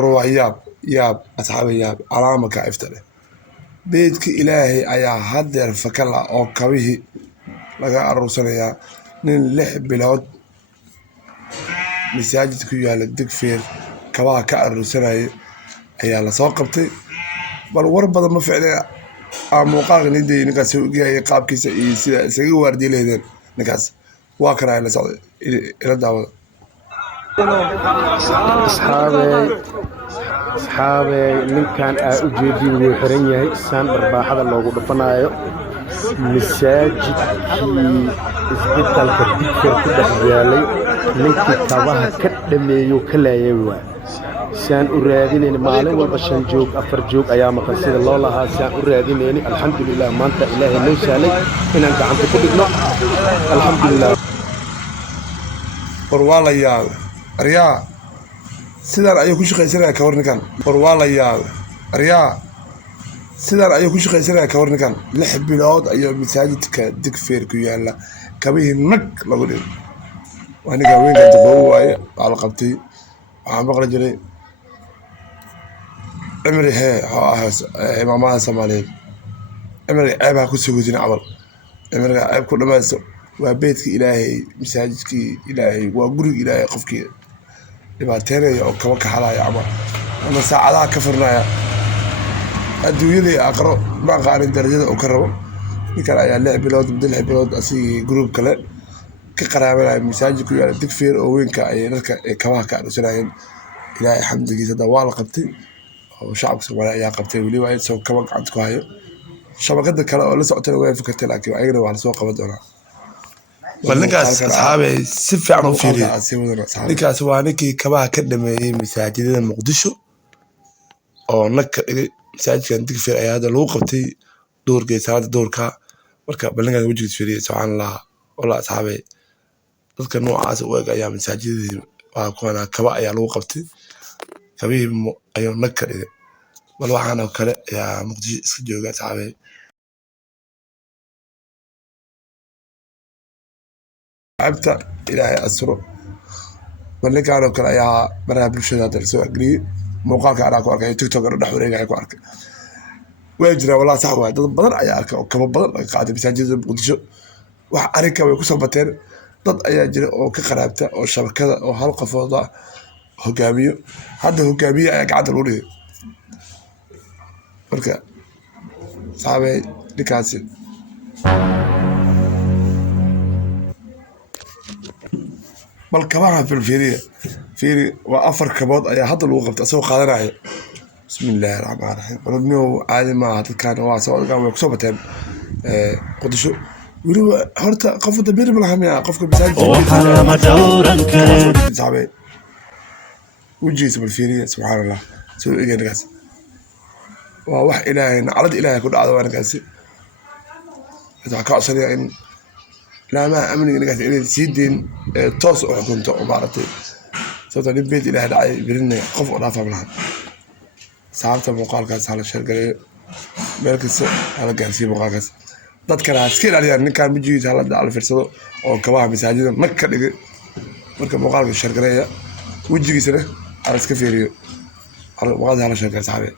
وروح ياب أصحاب ياب علامة كافتله بيتك إلهي أيا هدر فكلا أو كويه لقى الرسولية نين لح بلاد مساجد كويا للدكفير كوا كالرسولية أيا لساقبتي بل وربض ما فعلا موقع ندي نكاس جاي قاب كيس سجى وردي له نكاس واكره إلى صعد إلى دعوة أصحابي ninkan aa u jeedin wuu xiran yahay saan dharbaaxada loogu dhufanayo masaajidkii isbitaalka digfir ku dhex yaalay ninkii kabaha ka dhameeyo ka laayay waa saan u raadinayna maalin walba 5 joog 4 joog ayaa maqan sida loo lahaa saan u raadinayna alxamdulilah maanta ilaahay noo saalay inaan gacanta ku dhigno alxamdulilah warwaalayaal aryaa sidaan ayuu ku shaqaysanaya ka warninkan warwaalayaal aryaa sidaan ayuu ku shaqaysanaya ka warninkan 6 bilood ayuu masaajidka digfeer ku yaala kabihii nag lagu dhigay waaniga weynka daqoow waaye waa la qabtay waxaan maqli jiray cimri imaamada Soomaaliyeed cimri ceebha ku sugutin camal cimriga ceeb ku dhamayso waa beedka ilaahay masaajidkii ilaahay waa guriga ilaahay qofkii dhibaateynaya oo kaba kaxalaya ama saacadaha ka furnaya adduunyada aqro ma qaarin darajada oo ka rabo ninkan ayaa 6 bilood muddo 6 bilood asigii group kale ka qaraabanaya masaajidku yaala digfeer oo weynka ay dadka kabaha ka arsanayeen ilaahay xamdigiisa waa la qabtay oo shacabka Soomaaliya ayaa qabtay wali waa soo kaba gacanta ku hayo shabakada kale oo la socotay way fikirtay laakiin ayagana waa la soo qaban doonaa balninkaas asxaabay si fiican u fiiriyay ninkaas waa ninkii kabaha ka dhameeyay masaajidada Muqdisho oo naka dhigay masaajidkan digfeer ayaa hadda lagu qabtay doorkii salaada doorka marka balninkaas wajigiisa fiiriyay subxaanallah wala asxaabay dadka noocaas u eg ayaa masaajidada waa kuwana kaba ayaa lagu qabtay kabihii ayuu naka dhigay bal waxaan oo kale ayaa Muqdisho iska jooga asxaabay عبتا إلهي أسره بل كانوا كلا يا برهاب الشهادة درسوا أجري موقعك على كوارك تيك توك رح وريك كوارك ويجري والله صح واحد بدر عيالك وكم بدر قاعد بيسجل بقدشوا وحركة ويكسر بتر ضد أيجري أو كقرابته أو شبكة أو حلقة فوضى هجامية هذا هجامية قاعد الوري بركة صعبة لكاسي بل كمان في الفيري فيري وأفر كبود أي هذا الوقت أسوق قادر بسم الله الرحمن الرحيم ربنا عادي ما هذا كان واسع كان مكسوبة قدشوا يقولوا هرتا قفوا دبير بالهم يا قفكم بساعد وحنا مدورا كان صعبة وجيت بالفيري سبحان الله سوي إيه نقاس ووح إلهي عرض إلهي كل عدوان نقاسي إذا كأصل يعني لا ما أمني نقاس إلى سيدين توس أو كنت أمارتي صوت البيت إلى هذا برني قف ولا فهمها صارت مقالكاس على الشرقة مركز على جالسي مقالكاس ضد عسكري على يعني كان بيجي على فرصة أو كواه مساجد مكة مركز مقالك الشرقة وجي سنة على سكفيريو على مقالة على الشرقة صحابي